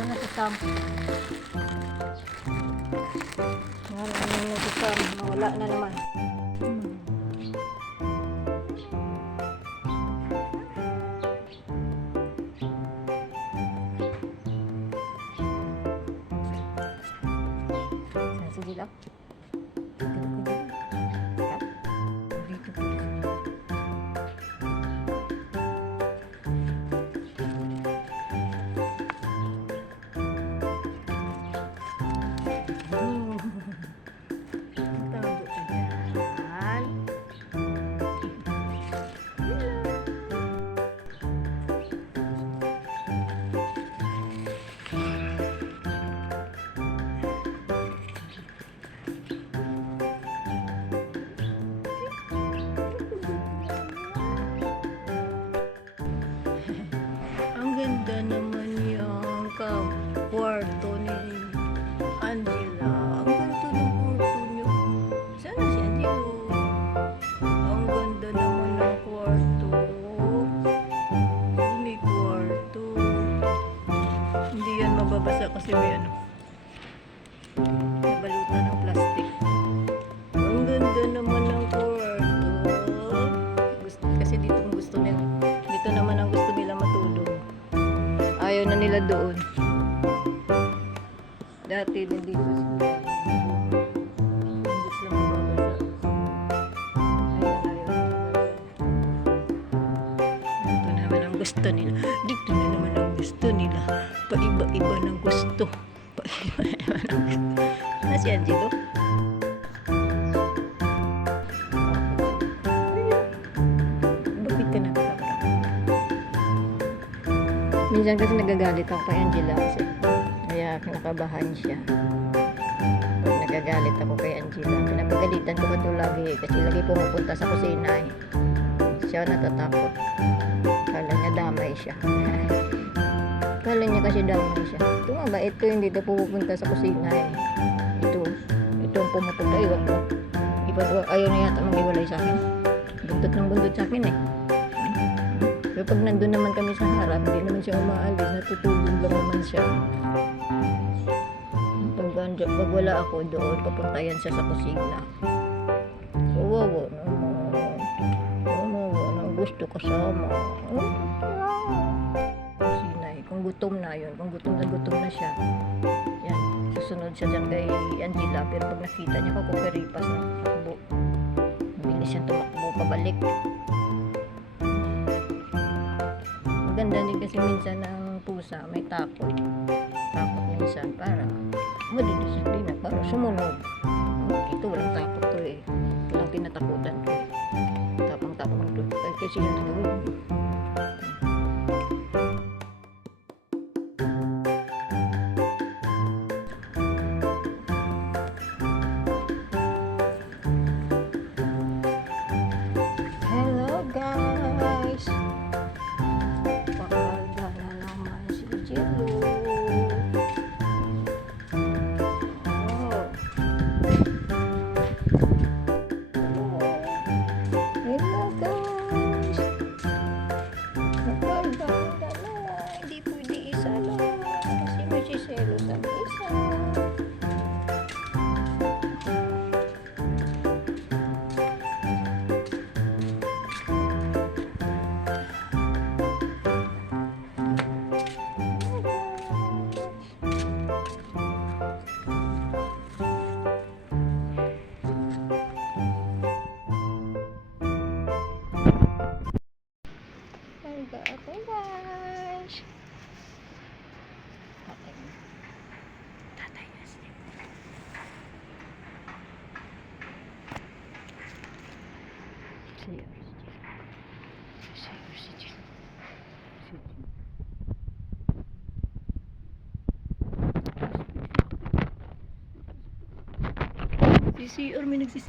Ano si Sam? Ano si Sam? Wala na naman. Sige lang. Ang ganda naman yung kwarto ni Angela. Ang ganda ng kwarto niyo. Sana si Angelo. Ang ganda naman ng kwarto. May kwarto. Hindi yan mababasa kasi may nabalutan ng plastic. Ang ganda naman ng kwarto. Kasi dito ang gusto nila. Dito naman ang gusto nila matulog. Ayaw na nila doon. Dati nandito sila. Hindi sila mababasa. Dito naman ang gusto nila. Dito na naman ang gusto nila. Paiba-iba ng gusto. Paiba-iba ng gusto. Ano si Angelo? Bakit ka nakakabara? Minsan kasi nagagalit ako kay Angela kasi kaya kinakabahan siya. Pag nagagalit ako kay Angela, pinapagalitan ko ba ito lagi kasi lagi pumupunta sa kusina eh. Siya natatakot. Kala niya damay siya. Kala niya kasi damay siya. Ito nga ba, ito hindi ito pupunta sa kusina eh. Ito ang pumupunta. Ayaw na yata mag-iwalay sa akin. Buntot ng buntot sa akin eh. Pero pag nandun naman kami sa harap, hindi naman siya umaalis, natutulog lang naman siya. Pag wala ako doon, papunta yan siya sa kusina. Wawa naman. Wawa nang gusto kasama. Kusina eh. Kung gutom na yun, kung gutom na siya, yan, susunod siya dyan kay Angela. Pero pag nakita niya ka, kukeripas na takbo. Bilis siyang tumakbo pabalik. Maganda din kasi minsan ng pusa may takot minsan para madidisiplina, para sumunod. Ito walang takot to eh, walang tinatakutan to eh, tapang-tapang to kasi yun gawin. Hello guys, okay guys. Tatay na siya. Si CR may nagsisi.